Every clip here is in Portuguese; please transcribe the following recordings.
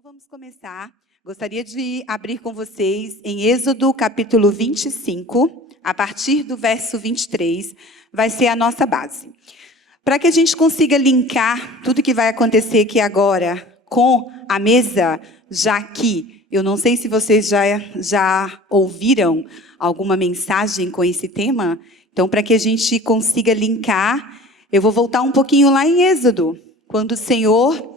Então vamos começar. Gostaria de abrir com vocês em Êxodo capítulo 25, a partir do verso 23, vai ser a nossa base. Para que a gente consiga linkar tudo que vai acontecer aqui agora com a mesa, já que eu não sei se vocês já ouviram alguma mensagem com esse tema, então para que a gente consiga linkar, eu vou voltar um pouquinho lá em Êxodo, quando o Senhor,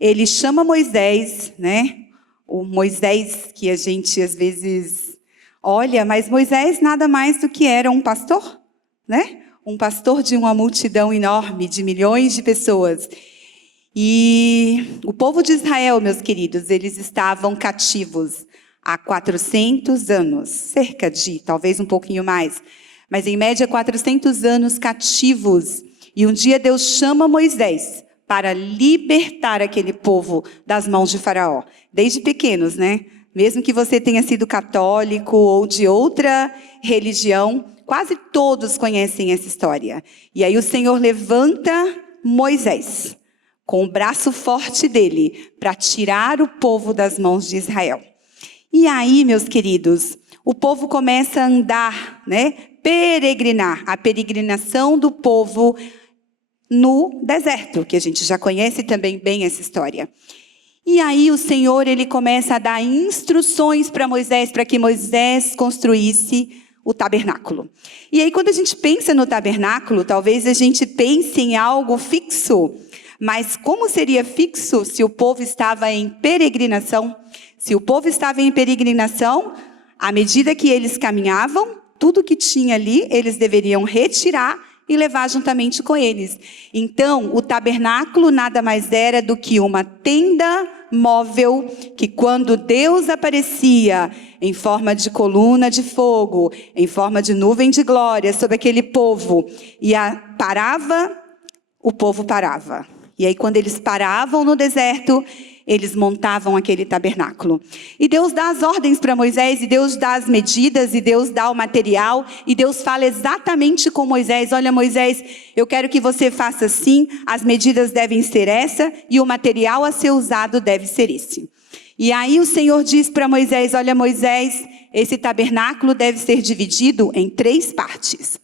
ele chama Moisés, né? O Moisés que a gente às vezes olha, mas Moisés nada mais do que era um pastor, né? Um pastor de uma multidão enorme, de milhões de pessoas. E o povo de Israel, meus queridos, eles estavam cativos há 400 anos, cerca de, talvez um pouquinho mais, mas em média 400 anos cativos. E um dia Deus chama Moisés para libertar aquele povo das mãos de Faraó. Desde pequenos, né? Mesmo que você tenha sido católico ou de outra religião, quase todos conhecem essa história. E aí o Senhor levanta Moisés, com o braço forte dele, para tirar o povo das mãos de Israel. E aí, meus queridos, o povo começa a andar, né? Peregrinar, a peregrinação do povo no deserto, que a gente já conhece também bem essa história. E aí o Senhor, ele começa a dar instruções para Moisés, para que Moisés construísse o tabernáculo. E aí quando a gente pensa no tabernáculo, talvez a gente pense em algo fixo, mas como seria fixo se o povo estava em peregrinação? Se o povo estava em peregrinação, à medida que eles caminhavam, tudo que tinha ali, eles deveriam retirar e levar juntamente com eles. Então, o tabernáculo nada mais era do que uma tenda móvel, que quando Deus aparecia em forma de coluna de fogo, em forma de nuvem de glória sobre aquele povo, e parava, o povo parava. E aí quando eles paravam no deserto, eles montavam aquele tabernáculo. E Deus dá as ordens para Moisés, e Deus dá as medidas, e Deus dá o material, e Deus fala exatamente com Moisés: olha, Moisés, eu quero que você faça assim, as medidas devem ser essa, e o material a ser usado deve ser esse. E aí o Senhor diz para Moisés: olha, Moisés, esse tabernáculo deve ser dividido em 3 partes.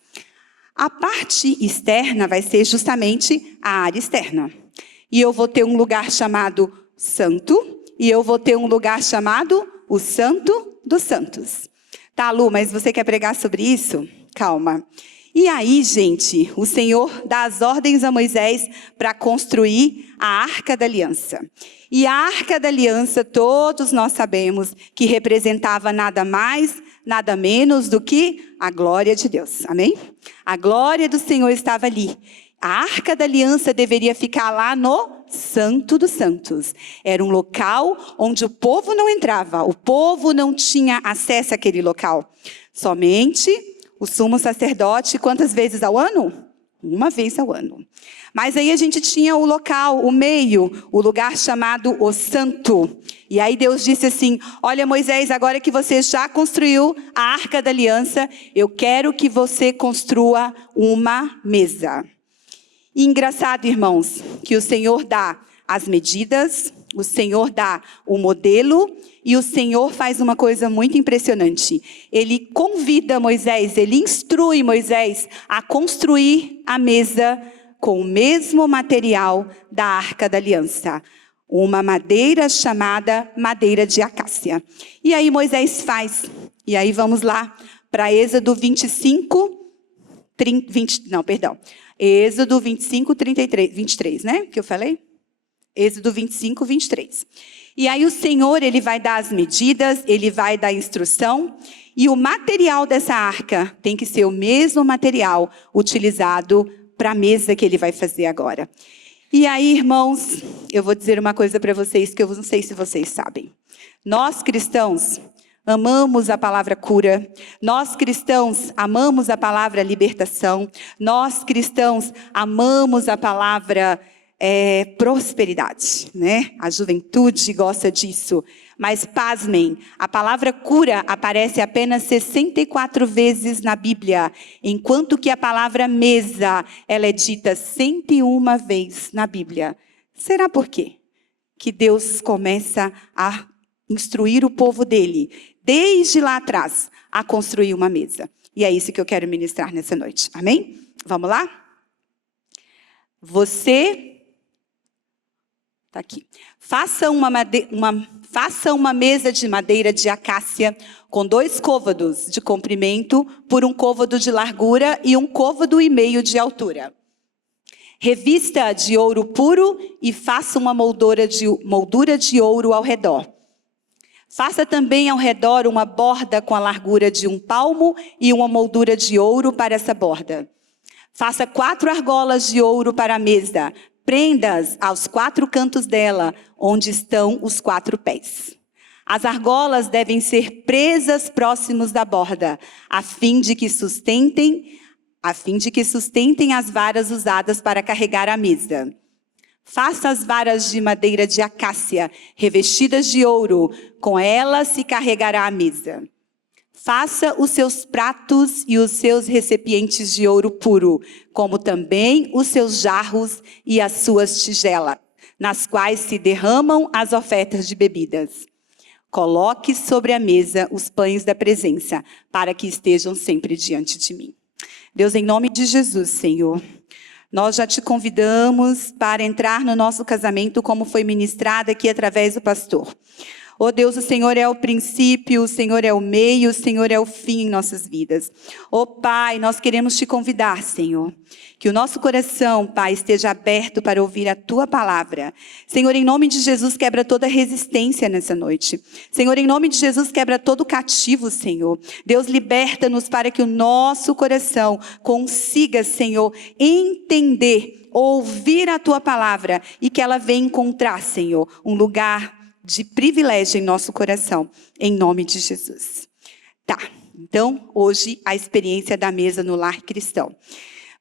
A parte externa vai ser justamente a área externa. E eu vou ter um lugar chamado Santo, e eu vou ter um lugar chamado o Santo dos Santos. Tá, Lu, mas você quer pregar sobre isso? Calma. E aí, gente, o Senhor dá as ordens a Moisés para construir a Arca da Aliança. E a Arca da Aliança, todos nós sabemos que representava nada mais, nada menos do que a glória de Deus. Amém? A glória do Senhor estava ali. A Arca da Aliança deveria ficar lá no Santo dos Santos. Era um local onde o povo não entrava. O povo não tinha acesso àquele local. Somente o sumo sacerdote, quantas vezes ao ano? Uma vez ao ano. Mas aí a gente tinha o local, o meio, o lugar chamado o Santo. E aí Deus disse assim: olha, Moisés, agora que você já construiu a Arca da Aliança, eu quero que você construa uma mesa. E engraçado, irmãos, que o Senhor dá as medidas, o Senhor dá o modelo, e o Senhor faz uma coisa muito impressionante. Ele convida Moisés, ele instrui Moisés a construir a mesa com o mesmo material da Arca da Aliança. Uma madeira chamada madeira de acácia. E aí Moisés faz. E aí vamos lá para Êxodo 23, né? Que eu falei? Êxodo 25, 23. E aí o Senhor, ele vai dar as medidas, ele vai dar a instrução, e o material dessa arca tem que ser o mesmo material utilizado para a mesa que ele vai fazer agora. E aí, irmãos, eu vou dizer uma coisa para vocês que eu não sei se vocês sabem. Nós cristãos amamos a palavra cura, nós cristãos amamos a palavra libertação, nós cristãos amamos a palavra prosperidade, né? A juventude gosta disso. Mas pasmem, a palavra cura aparece apenas 64 vezes na Bíblia, enquanto que a palavra mesa, ela é dita 101 vezes na Bíblia. Será por quê? que Deus começa a instruir o povo dele, desde lá atrás, a construir uma mesa. E é isso que eu quero ministrar nessa noite. Amém? Vamos lá? Você, tá aqui. Faça uma mesa de madeira de acácia com 2 côvados de comprimento por 1 côvado de largura e 1,5 côvado de altura. Revista de ouro puro e faça uma moldura de ouro ao redor. Faça também ao redor uma borda com a largura de 1 palmo e uma moldura de ouro para essa borda. Faça 4 argolas de ouro para a mesa. Prenda-as aos 4 cantos dela, onde estão os 4 pés. As argolas devem ser presas próximos da borda, a fim de que sustentem as varas usadas para carregar a mesa. Faça as varas de madeira de acácia, revestidas de ouro, com elas se carregará a mesa. Faça os seus pratos e os seus recipientes de ouro puro, como também os seus jarros e as suas tigelas, nas quais se derramam as ofertas de bebidas. Coloque sobre a mesa os pães da presença, para que estejam sempre diante de mim. Deus, em nome de Jesus, Senhor, nós já te convidamos para entrar no nosso casamento, como foi ministrado aqui através do pastor. Oh Deus, o Senhor é o princípio, o Senhor é o meio, o Senhor é o fim em nossas vidas. Oh Pai, nós queremos te convidar, Senhor, que o nosso coração, Pai, esteja aberto para ouvir a Tua palavra. Senhor, em nome de Jesus, quebra toda resistência nessa noite. Senhor, em nome de Jesus, quebra todo cativo, Senhor. Deus, liberta-nos para que o nosso coração consiga, Senhor, entender, ouvir a Tua palavra e que ela venha encontrar, Senhor, um lugar de privilégio em nosso coração, em nome de Jesus. Tá, então, hoje, a experiência da mesa no lar cristão.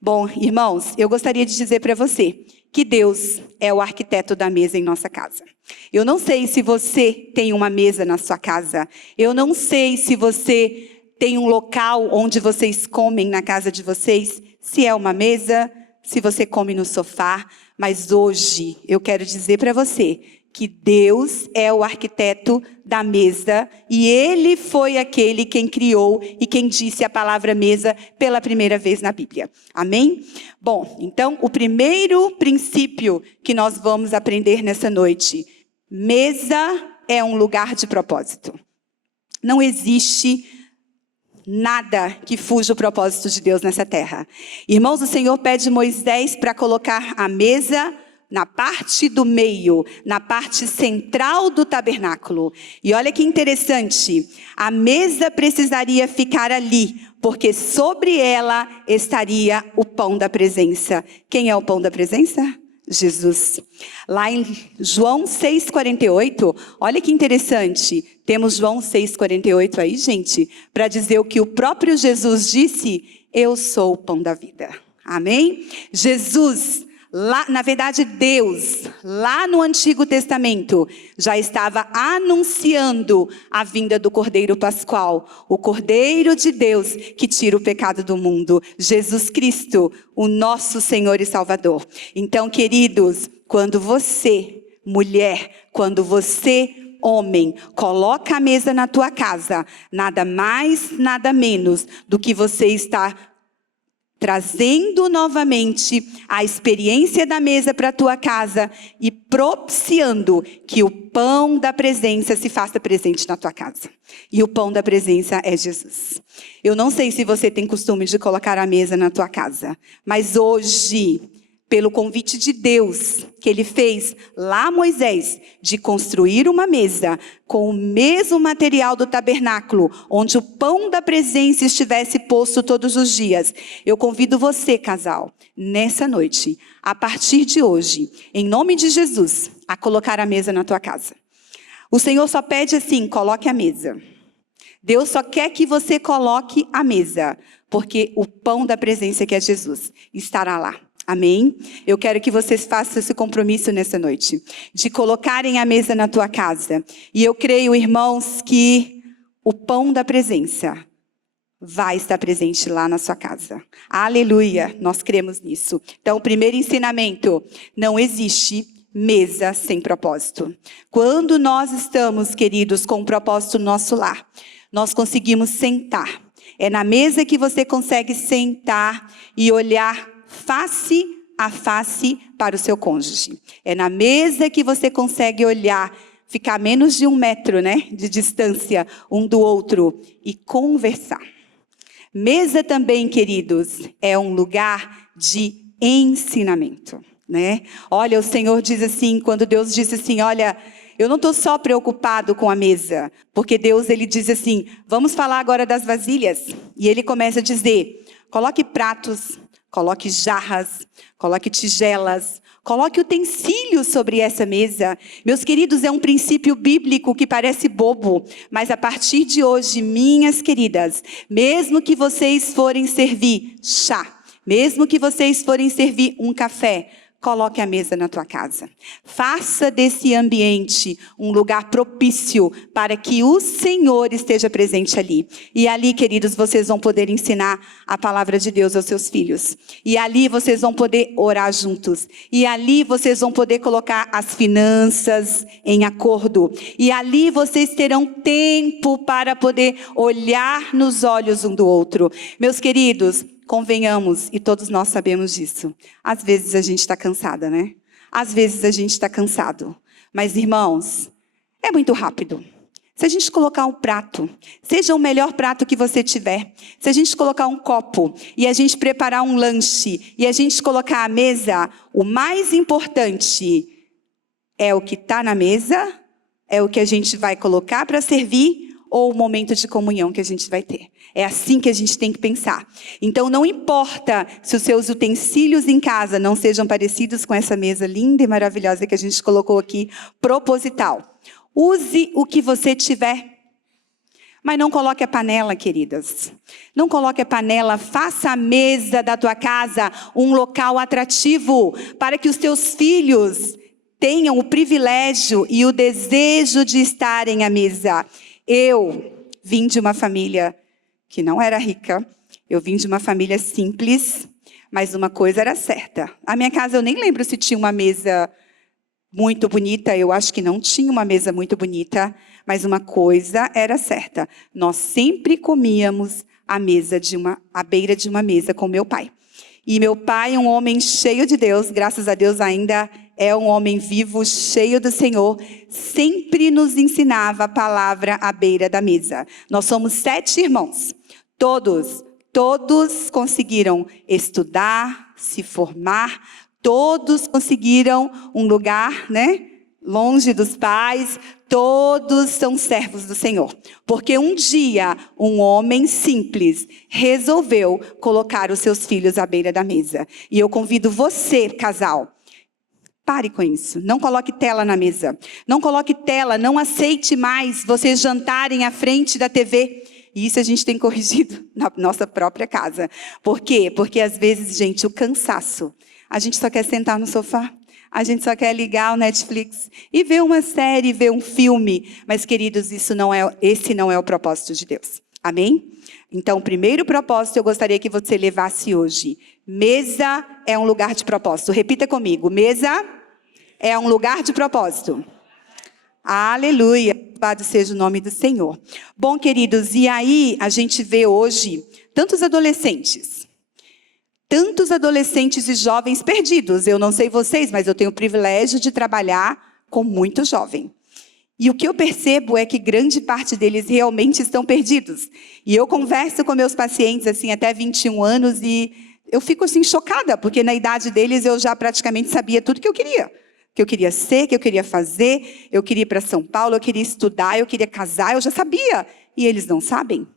Bom, irmãos, eu gostaria de dizer para você que Deus é o arquiteto da mesa em nossa casa. Eu não sei se você tem uma mesa na sua casa. Eu não sei se você tem um local onde vocês comem na casa de vocês. Se é uma mesa, se você come no sofá. Mas hoje, eu quero dizer para você que Deus é o arquiteto da mesa e Ele foi aquele quem criou e quem disse a palavra mesa pela primeira vez na Bíblia. Amém? Bom, então o primeiro princípio que nós vamos aprender nessa noite: mesa é um lugar de propósito. Não existe nada que fuja o propósito de Deus nessa terra. Irmãos, o Senhor pede Moisés para colocar a mesa na parte do meio, na parte central do tabernáculo. E olha que interessante, a mesa precisaria ficar ali, porque sobre ela estaria o pão da presença. Quem é o pão da presença? Jesus. Lá em João 6,48, olha que interessante, temos João 6,48 aí, gente, para dizer o que o próprio Jesus disse: eu sou o pão da vida. Amém? Jesus, lá, na verdade, Deus, lá no Antigo Testamento, já estava anunciando a vinda do Cordeiro Pascual, o Cordeiro de Deus que tira o pecado do mundo, Jesus Cristo, o nosso Senhor e Salvador. Então, queridos, quando você, mulher, quando você, homem, coloca a mesa na tua casa, nada mais, nada menos do que você está trazendo novamente a experiência da mesa para a tua casa e propiciando que o pão da presença se faça presente na tua casa. E o pão da presença é Jesus. Eu não sei se você tem costume de colocar a mesa na tua casa, mas hoje, pelo convite de Deus, que Ele fez lá a Moisés, de construir uma mesa com o mesmo material do tabernáculo, onde o pão da presença estivesse posto todos os dias. Eu convido você, casal, nessa noite, a partir de hoje, em nome de Jesus, a colocar a mesa na tua casa. O Senhor só pede assim: coloque a mesa. Deus só quer que você coloque a mesa, porque o pão da presença, que é Jesus, estará lá. Amém? Eu quero que vocês façam esse compromisso nessa noite, de colocarem a mesa na tua casa. E eu creio, irmãos, que o pão da presença vai estar presente lá na sua casa. Aleluia, nós cremos nisso. Então, o primeiro ensinamento: não existe mesa sem propósito. Quando nós estamos, queridos, com um propósito no nosso lar, nós conseguimos sentar. É na mesa que você consegue sentar e olhar face a face para o seu cônjuge. É na mesa que você consegue olhar, ficar a menos de 1 metro, né, de distância um do outro e conversar. Mesa também, queridos, é um lugar de ensinamento, né? Olha, o Senhor diz assim, quando Deus disse assim, olha, eu não estou só preocupado com a mesa, porque Deus, ele diz assim, vamos falar agora das vasilhas. E ele começa a dizer, coloque pratos, coloque jarras, coloque tigelas, coloque utensílios sobre essa mesa. Meus queridos, é um princípio bíblico que parece bobo, mas a partir de hoje, minhas queridas, mesmo que vocês forem servir chá, mesmo que vocês forem servir um café, coloque a mesa na tua casa. Faça desse ambiente um lugar propício para que o Senhor esteja presente ali. E ali, queridos, vocês vão poder ensinar a palavra de Deus aos seus filhos. E ali vocês vão poder orar juntos. E ali vocês vão poder colocar as finanças em acordo. E ali vocês terão tempo para poder olhar nos olhos um do outro. Meus queridos, convenhamos, e todos nós sabemos disso. Às vezes a gente está cansada, né? Às vezes a gente está cansado. Mas, irmãos, é muito rápido. Se a gente colocar um prato, seja o melhor prato que você tiver, se a gente colocar um copo e a gente preparar um lanche e a gente colocar a mesa, o mais importante é o que está na mesa, é o que a gente vai colocar para servir ou o momento de comunhão que a gente vai ter. É assim que a gente tem que pensar. Então, não importa se os seus utensílios em casa não sejam parecidos com essa mesa linda e maravilhosa que a gente colocou aqui, proposital. Use o que você tiver. Mas não coloque a panela, queridas. Não coloque a panela. Faça a mesa da tua casa um local atrativo para que os teus filhos tenham o privilégio e o desejo de estarem à mesa. Eu vim de uma família que não era rica, eu vim de uma família simples, mas uma coisa era certa. A minha casa, eu nem lembro se tinha uma mesa muito bonita, eu acho que não tinha uma mesa muito bonita, mas uma coisa era certa. Nós sempre comíamos à beira de uma mesa com meu pai. E meu pai, um homem cheio de Deus, graças a Deus ainda é um homem vivo, cheio do Senhor, sempre nos ensinava a palavra à beira da mesa. Nós somos 7 irmãos. Todos conseguiram estudar, se formar, todos conseguiram um lugar, né, longe dos pais, todos são servos do Senhor. Porque um dia, um homem simples resolveu colocar os seus filhos à beira da mesa. E eu convido você, casal, pare com isso. Não coloque tela na mesa. Não coloque tela, não aceite mais vocês jantarem à frente da TV. E isso a gente tem corrigido na nossa própria casa. Por quê? Porque às vezes, gente, o cansaço. A gente só quer sentar no sofá. A gente só quer ligar o Netflix e ver uma série, ver um filme. Mas, queridos, esse não é o propósito de Deus. Amém? Então, o primeiro propósito eu gostaria que você levasse hoje. Mesa é um lugar de propósito. Repita comigo. Mesa é um lugar de propósito. Aleluia. Louvado seja o nome do Senhor. Bom, queridos, e aí a gente vê hoje tantos adolescentes e jovens perdidos. Eu não sei vocês, mas eu tenho o privilégio de trabalhar com muito jovem. E o que eu percebo é que grande parte deles realmente estão perdidos. E eu converso com meus pacientes assim até 21 anos e eu fico assim chocada, porque na idade deles eu já praticamente sabia tudo que eu queria. Que eu queria ser, que eu queria fazer, eu queria ir para São Paulo, eu queria estudar, eu queria casar, eu já sabia. E eles não sabem.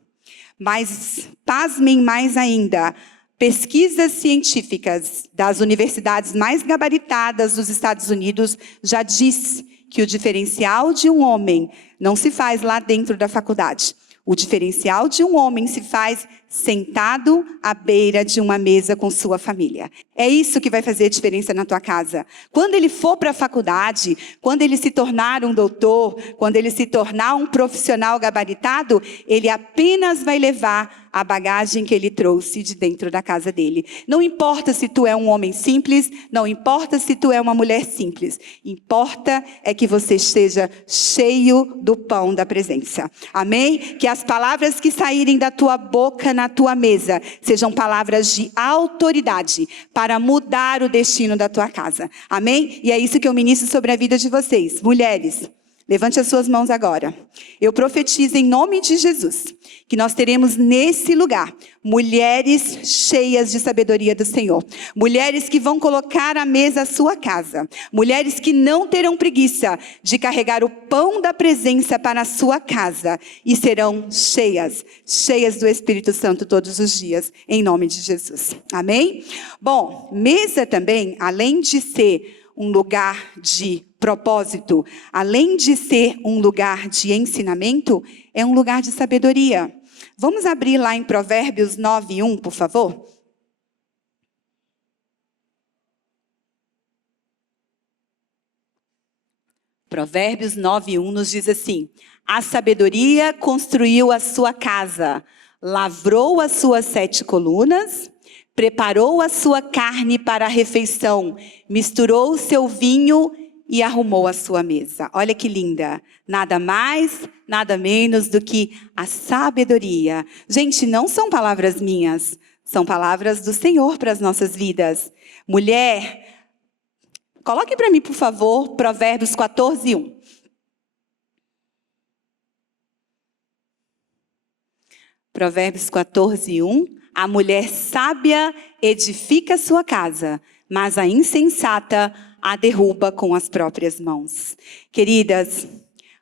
Mas, pasmem mais ainda, pesquisas científicas das universidades mais gabaritadas dos Estados Unidos já diz que o diferencial de um homem não se faz lá dentro da faculdade. O diferencial de um homem se faz sentado à beira de uma mesa com sua família. É isso que vai fazer a diferença na tua casa. Quando ele for para a faculdade, quando ele se tornar um doutor, quando ele se tornar um profissional gabaritado, ele apenas vai levar a bagagem que ele trouxe de dentro da casa dele. Não importa se tu é um homem simples, não importa se tu é uma mulher simples. Importa é que você esteja cheio do pão da presença. Amém? Que as palavras que saírem da tua boca na tua mesa sejam palavras de autoridade para mudar o destino da tua casa. Amém? E é isso que eu ministro sobre a vida de vocês. Mulheres, levante as suas mãos agora. Eu profetizo em nome de Jesus que nós teremos nesse lugar mulheres cheias de sabedoria do Senhor. Mulheres que vão colocar à mesa a sua casa. Mulheres que não terão preguiça de carregar o pão da presença para a sua casa. E serão cheias do Espírito Santo todos os dias, em nome de Jesus. Amém? Bom, mesa também, além de ser um lugar de propósito, além de ser um lugar de ensinamento, é um lugar de sabedoria. Vamos abrir lá em Provérbios 9:1, por favor? Provérbios 9:1 nos diz assim: a sabedoria construiu a sua casa, lavrou as suas 7 colunas, preparou a sua carne para a refeição, misturou o seu vinho e arrumou a sua mesa. Olha que linda. Nada mais, nada menos do que a sabedoria. Gente, não são palavras minhas, são palavras do Senhor para as nossas vidas. Mulher, coloque para mim, por favor, Provérbios 14:1. Provérbios 14:1. A mulher sábia edifica sua casa, mas a insensata a derruba com as próprias mãos. Queridas,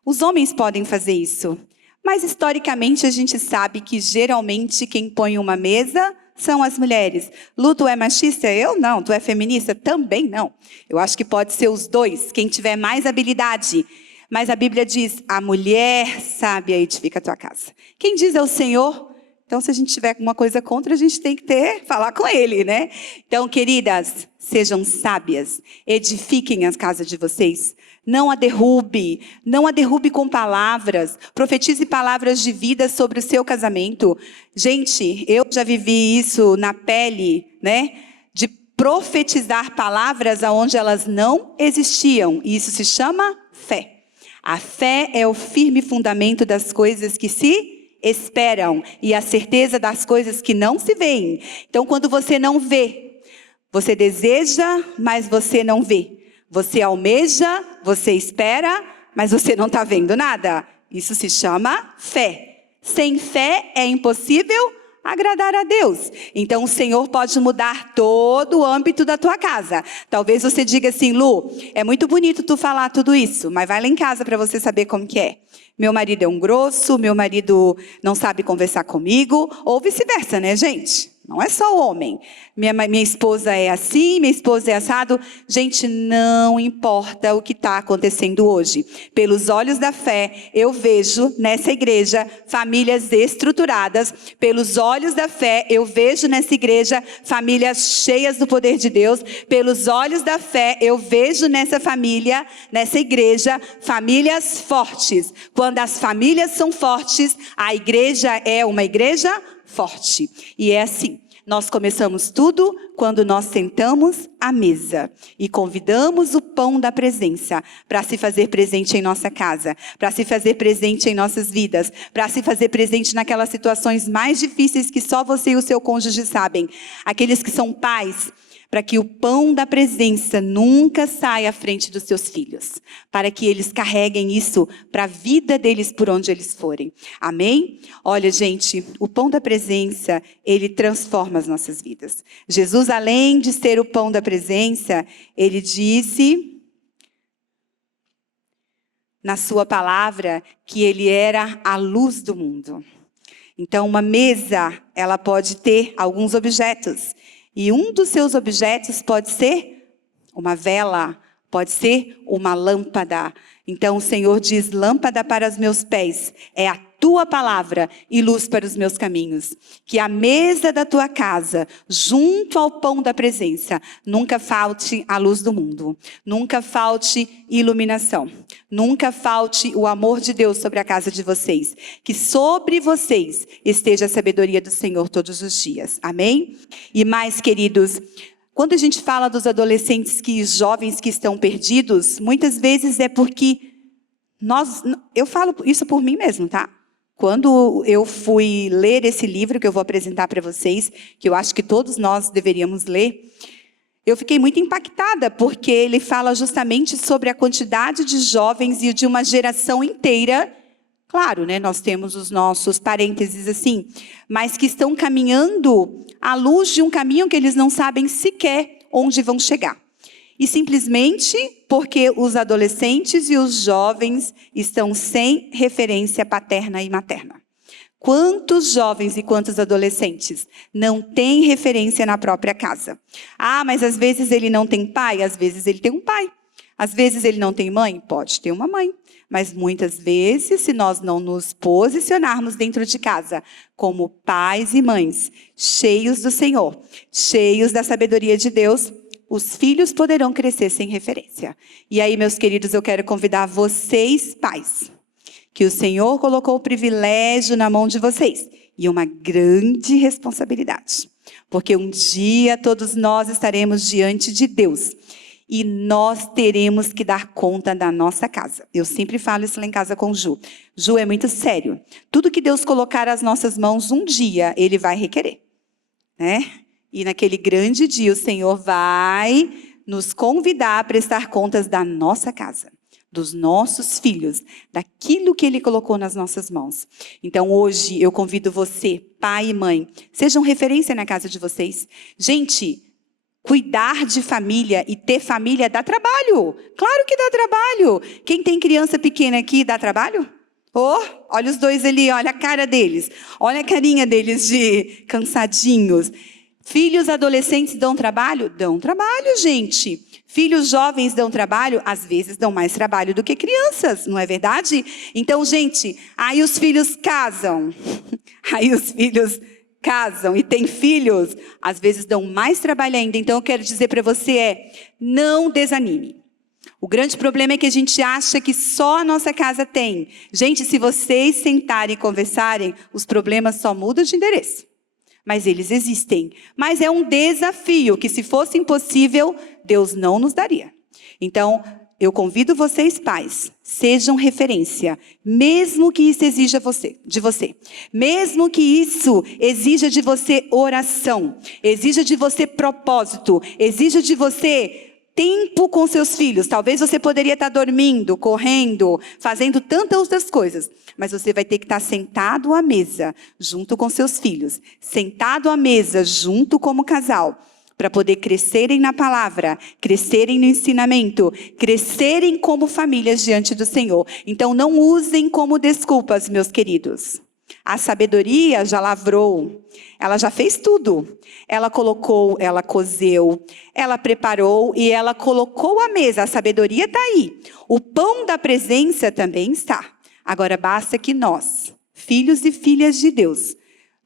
os homens podem fazer isso, mas historicamente a gente sabe que geralmente quem põe uma mesa são as mulheres. Lu, tu é machista? Eu não. Tu é feminista? Também não. Eu acho que pode ser os dois, quem tiver mais habilidade. Mas a Bíblia diz, a mulher sábia edifica a tua casa. Quem diz é o Senhor. Então, se a gente tiver alguma coisa contra, a gente tem que falar com ele, né? Então, queridas, sejam sábias, edifiquem a casa de vocês. Não a derrube com palavras. Profetize palavras de vida sobre o seu casamento. Gente, eu já vivi isso na pele, né? De profetizar palavras aonde elas não existiam. E isso se chama fé. A fé é o firme fundamento das coisas que se esperam e a certeza das coisas que não se veem. Então, quando você não vê, você deseja, mas você não vê. Você almeja, você espera, mas você não está vendo nada. Isso se chama fé. Sem fé é impossível agradar a Deus. Então, o Senhor pode mudar todo o âmbito da tua casa. Talvez você diga assim, Lu, é muito bonito tu falar tudo isso, mas vai lá em casa para você saber como que é. Meu marido é um grosso, meu marido não sabe conversar comigo, ou vice-versa, né, gente? Não é só o homem. Minha esposa é assim, minha esposa é assado. Gente, não importa o que está acontecendo hoje. Pelos olhos da fé, eu vejo nessa igreja famílias estruturadas. Pelos olhos da fé, eu vejo nessa igreja famílias cheias do poder de Deus. Pelos olhos da fé, eu vejo nessa família, nessa igreja, famílias fortes. Quando as famílias são fortes, a igreja é uma igreja forte. E é assim, nós começamos tudo quando nós sentamos à mesa e convidamos o pão da presença para se fazer presente em nossa casa, para se fazer presente em nossas vidas, para se fazer presente naquelas situações mais difíceis que só você e o seu cônjuge sabem. Aqueles que são pais, para que o pão da presença nunca saia à frente dos seus filhos, para que eles carreguem isso para a vida deles por onde eles forem. Amém? Olha, gente, o pão da presença, ele transforma as nossas vidas. Jesus, além de ser o pão da presença, ele disse na sua palavra que ele era a luz do mundo. Então, uma mesa, ela pode ter alguns objetos. E um dos seus objetos pode ser uma vela, pode ser uma lâmpada. Então o Senhor diz, lâmpada para os meus pés é a tua palavra e luz para os meus caminhos. Que a mesa da tua casa, junto ao pão da presença, nunca falte a luz do mundo, nunca falte iluminação, nunca falte o amor de Deus sobre a casa de vocês. Que sobre vocês esteja a sabedoria do Senhor todos os dias. Amém? E mais, queridos, quando a gente fala dos adolescentes e jovens que estão perdidos, muitas vezes é porque eu falo isso por mim mesmo, tá? Quando eu fui ler esse livro que eu vou apresentar para vocês, que eu acho que todos nós deveríamos ler, eu fiquei muito impactada, porque ele fala justamente sobre a quantidade de jovens e de uma geração inteira. Claro, né, nós temos os nossos parênteses assim, mas que estão caminhando à luz de um caminho que eles não sabem sequer onde vão chegar. E simplesmente porque os adolescentes e os jovens estão sem referência paterna e materna. Quantos jovens e quantos adolescentes não têm referência na própria casa? Ah, mas às vezes ele não tem pai, às vezes ele tem um pai. Às vezes ele não tem mãe, pode ter uma mãe. Mas muitas vezes, se nós não nos posicionarmos dentro de casa como pais e mães, cheios do Senhor, cheios da sabedoria de Deus, os filhos poderão crescer sem referência. E aí, meus queridos, eu quero convidar vocês, pais, que o Senhor colocou o privilégio na mão de vocês e uma grande responsabilidade. Porque um dia todos nós estaremos diante de Deus. E nós teremos que dar conta da nossa casa. Eu sempre falo isso lá em casa com o Ju. Ju, é muito sério. Tudo que Deus colocar às nossas mãos, um dia, Ele vai requerer. Né? E naquele grande dia, o Senhor vai nos convidar a prestar contas da nossa casa, dos nossos filhos, daquilo que Ele colocou nas nossas mãos. Então, hoje, eu convido você, pai e mãe, sejam referência na casa de vocês. Gente, cuidar de família e ter família dá trabalho. Claro que dá trabalho. Quem tem criança pequena aqui dá trabalho? Oh, olha os dois ali, olha a cara deles. Olha a carinha deles de cansadinhos. Filhos adolescentes dão trabalho? Dão trabalho, gente. Filhos jovens dão trabalho? Às vezes dão mais trabalho do que crianças, não é verdade? Então, gente, aí os filhos casam. Aí os filhos casam e têm filhos, às vezes dão mais trabalho ainda. Então, eu quero dizer para você não desanime. O grande problema é que a gente acha que só a nossa casa tem. Gente, se vocês sentarem e conversarem, os problemas só mudam de endereço. Mas eles existem. Mas é um desafio que, se fosse impossível, Deus não nos daria. Então, eu convido vocês, pais, sejam referência, mesmo que isso exija de você. Mesmo que isso exija de você oração, exija de você propósito, exija de você tempo com seus filhos. Talvez você poderia estar dormindo, correndo, fazendo tantas outras coisas, mas você vai ter que estar sentado à mesa, junto com seus filhos, sentado à mesa, junto como casal, para poder crescerem na palavra, crescerem no ensinamento, crescerem como famílias diante do Senhor. Então, não usem como desculpas, meus queridos. A sabedoria já lavrou, ela já fez tudo. Ela colocou, ela cozeu, ela preparou e ela colocou a mesa. A sabedoria está aí. O pão da presença também está. Agora, basta que nós, filhos e filhas de Deus,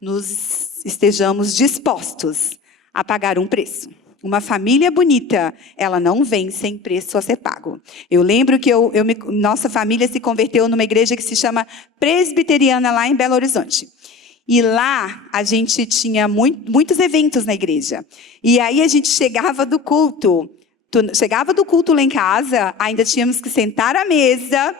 nos estejamos dispostos a pagar um preço. Uma família bonita, ela não vem sem preço a ser pago. Eu lembro que nossa família se converteu numa igreja que se chama Presbiteriana, lá em Belo Horizonte. E lá a gente tinha muitos eventos na igreja. E aí a gente chegava do culto lá em casa, ainda tínhamos que sentar à mesa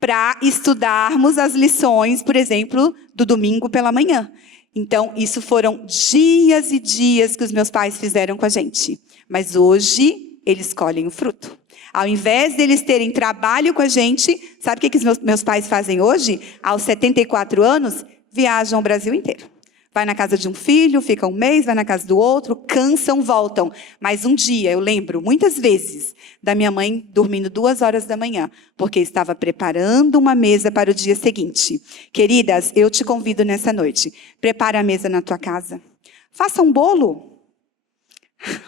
para estudarmos as lições, por exemplo, do domingo pela manhã. Então, isso foram dias e dias que os meus pais fizeram com a gente. Mas hoje, eles colhem o fruto. Ao invés deles terem trabalho com a gente, sabe o que os meus pais fazem hoje? Aos 74 anos, viajam o Brasil inteiro. Vai na casa de um filho, fica um mês, vai na casa do outro, cansam, voltam. Mas um dia, eu lembro, muitas vezes, da minha mãe dormindo 2 horas da manhã, porque estava preparando uma mesa para o dia seguinte. Queridas, eu te convido nessa noite. Prepare a mesa na tua casa. Faça um bolo.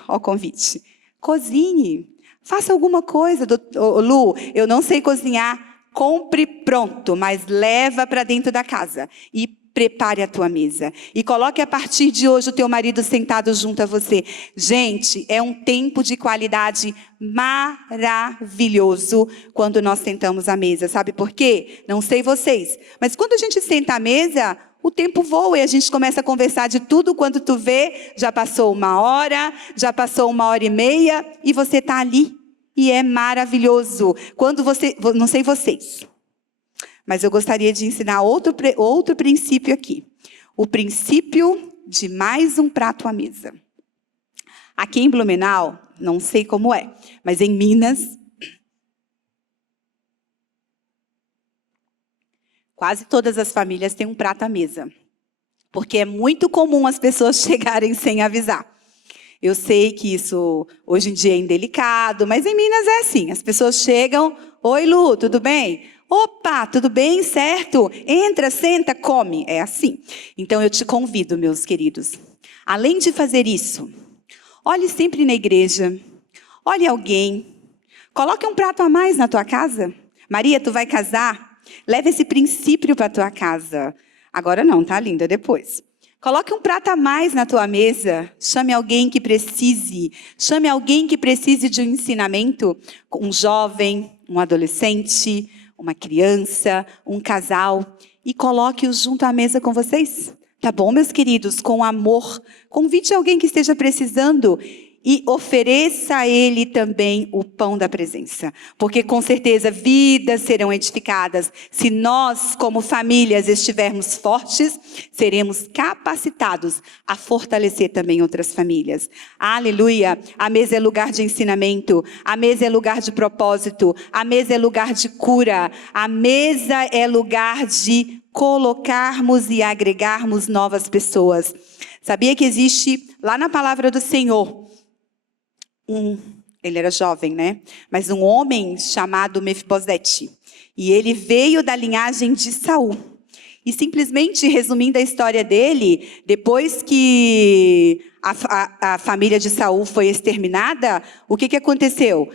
Ó o convite. Cozinhe. Faça alguma coisa. Lu, eu não sei cozinhar. compre pronto, mas leva para dentro da casa e prepare a tua mesa. E coloque a partir de hoje o teu marido sentado junto a você. Gente, é um tempo de qualidade maravilhoso quando nós sentamos à mesa. Sabe por quê? Não sei vocês, mas quando a gente senta à mesa, o tempo voa e a gente começa a conversar de tudo. Quando tu vê, já passou 1 hora, já passou 1h30 e você está ali. E é maravilhoso. Quando você, não sei vocês, mas eu gostaria de ensinar outro princípio aqui. O princípio de mais um prato à mesa. Aqui em Blumenau, não sei como é, mas em Minas, quase todas as famílias têm um prato à mesa. Porque é muito comum as pessoas chegarem sem avisar. Eu sei que isso hoje em dia é indelicado, mas em Minas é assim. As pessoas chegam, oi Lu, tudo bem? Opa, tudo bem, certo? Entra, senta, come. É assim. Então eu te convido, meus queridos, além de fazer isso, olhe sempre na igreja, olhe alguém, coloque um prato a mais na tua casa. Maria, tu vai casar? Leve esse princípio para a tua casa. Agora não, tá linda, depois. Coloque um prato a mais na tua mesa, chame alguém que precise de um ensinamento, um jovem, um adolescente, uma criança, um casal, e coloque-os junto à mesa com vocês. Tá bom, meus queridos? Com amor, convide alguém que esteja precisando e ofereça a ele também o pão da presença. Porque com certeza vidas serão edificadas. Se nós, como famílias, estivermos fortes, seremos capacitados a fortalecer também outras famílias. Aleluia! A mesa é lugar de ensinamento, a mesa é lugar de propósito, a mesa é lugar de cura, a mesa é lugar de colocarmos e agregarmos novas pessoas. Sabia que existe lá na palavra do Senhor, ele era jovem, né? Mas um homem chamado Mefibosete. E ele veio da linhagem de Saul. E simplesmente, resumindo a história dele, depois que a família de Saul foi exterminada, o que aconteceu?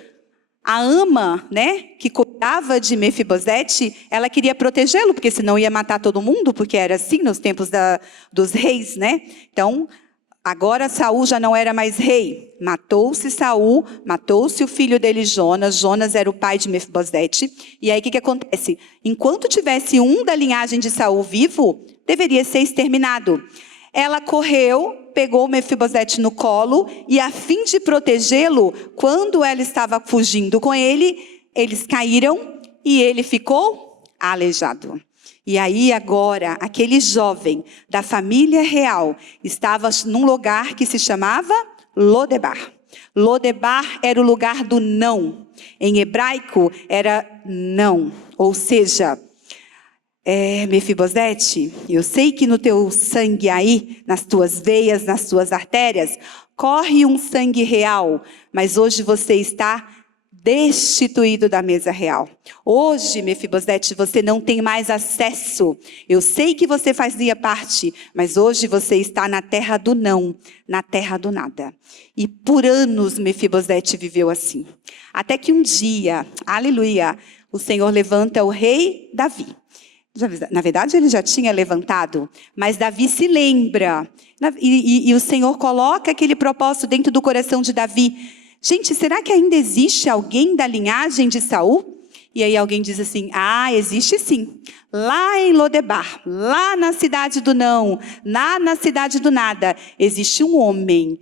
A ama, né, que cuidava de Mefibosete, ela queria protegê-lo, porque senão ia matar todo mundo, porque era assim nos tempos dos reis, né? Então, agora Saul já não era mais rei. Matou-se Saul, matou-se o filho dele Jonas. Jonas era o pai de Mefibosete. E aí o que acontece? Enquanto tivesse um da linhagem de Saul vivo, deveria ser exterminado. Ela correu, pegou Mefibosete no colo e a fim de protegê-lo, quando ela estava fugindo com ele, eles caíram e ele ficou aleijado. E aí agora, aquele jovem da família real estava num lugar que se chamava Lodebar. Lodebar era o lugar do não. Em hebraico era não. Ou seja, Mefibosete, eu sei que no teu sangue aí, nas tuas veias, nas tuas artérias, corre um sangue real, mas hoje você está destituído da mesa real. Hoje, Mefibosete, você não tem mais acesso. Eu sei que você fazia parte, mas hoje você está na terra do não, na terra do nada. E por anos Mefibosete viveu assim. Até que um dia, aleluia, o Senhor levanta o rei Davi. Na verdade, ele já tinha levantado, mas Davi se lembra. E o Senhor coloca aquele propósito dentro do coração de Davi. Gente, será que ainda existe alguém da linhagem de Saul? E aí alguém diz assim, existe sim. Lá em Lodebar, lá na cidade do não, na cidade do nada, existe um homem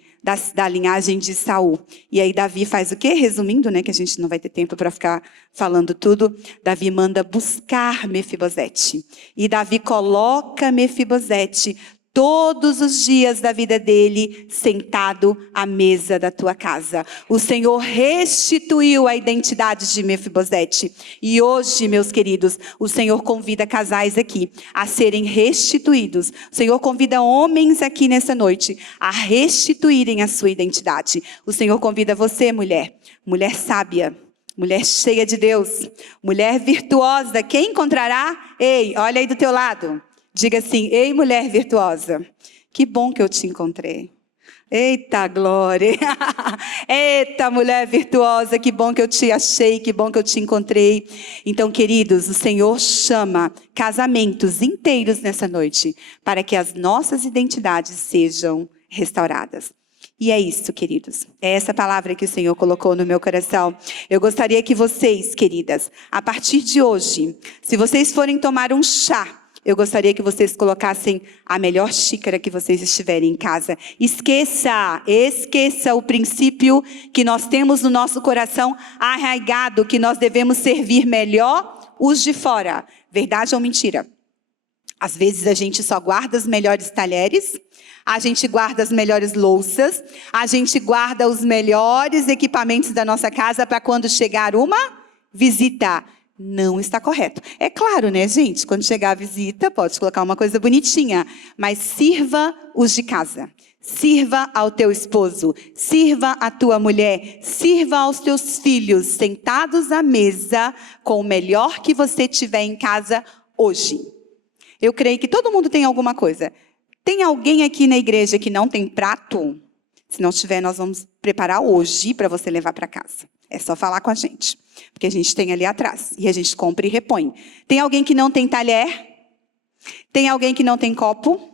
da linhagem de Saul. E aí Davi faz o quê? Resumindo, né, que a gente não vai ter tempo para ficar falando tudo. Davi manda buscar Mefibosete. E Davi coloca Mefibosete todos os dias da vida dele, sentado à mesa da tua casa. O Senhor restituiu a identidade de Mefibosete. E hoje, meus queridos, o Senhor convida casais aqui a serem restituídos. O Senhor convida homens aqui nessa noite a restituírem a sua identidade. O Senhor convida você, mulher sábia, mulher cheia de Deus, mulher virtuosa. Quem encontrará? Ei, olha aí do teu lado. Diga assim, ei mulher virtuosa, que bom que eu te encontrei. Eita glória! Eita mulher virtuosa, que bom que eu te achei, que bom que eu te encontrei. Então, queridos, o Senhor chama casamentos inteiros nessa noite para que as nossas identidades sejam restauradas. E é isso, queridos. É essa palavra que o Senhor colocou no meu coração. Eu gostaria que vocês, queridas, a partir de hoje, se vocês forem tomar um chá, eu gostaria que vocês colocassem a melhor xícara que vocês estiverem em casa. Esqueça o princípio que nós temos no nosso coração arraigado, que nós devemos servir melhor os de fora. Verdade ou mentira? Às vezes a gente só guarda os melhores talheres, a gente guarda as melhores louças, a gente guarda os melhores equipamentos da nossa casa para quando chegar uma visita. Não está correto. É claro, né, gente? Quando chegar a visita, pode colocar uma coisa bonitinha. Mas sirva os de casa. Sirva ao teu esposo. Sirva a tua mulher. Sirva aos teus filhos, sentados à mesa, com o melhor que você tiver em casa hoje. Eu creio que todo mundo tem alguma coisa. Tem alguém aqui na igreja que não tem prato? Se não tiver, nós vamos preparar hoje para você levar para casa. É só falar com a gente. Porque a gente tem ali atrás. E a gente compra e repõe. Tem alguém que não tem talher? Tem alguém que não tem copo?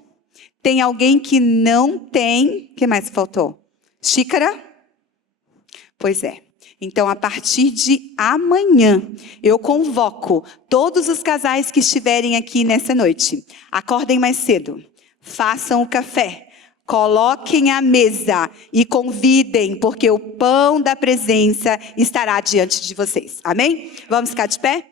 Tem alguém que não tem... O que mais faltou? Xícara? Pois é. Então, a partir de amanhã, eu convoco todos os casais que estiverem aqui nessa noite. Acordem mais cedo. Façam o café. Coloquem a mesa e convidem, porque o pão da presença estará diante de vocês. Amém? Vamos ficar de pé?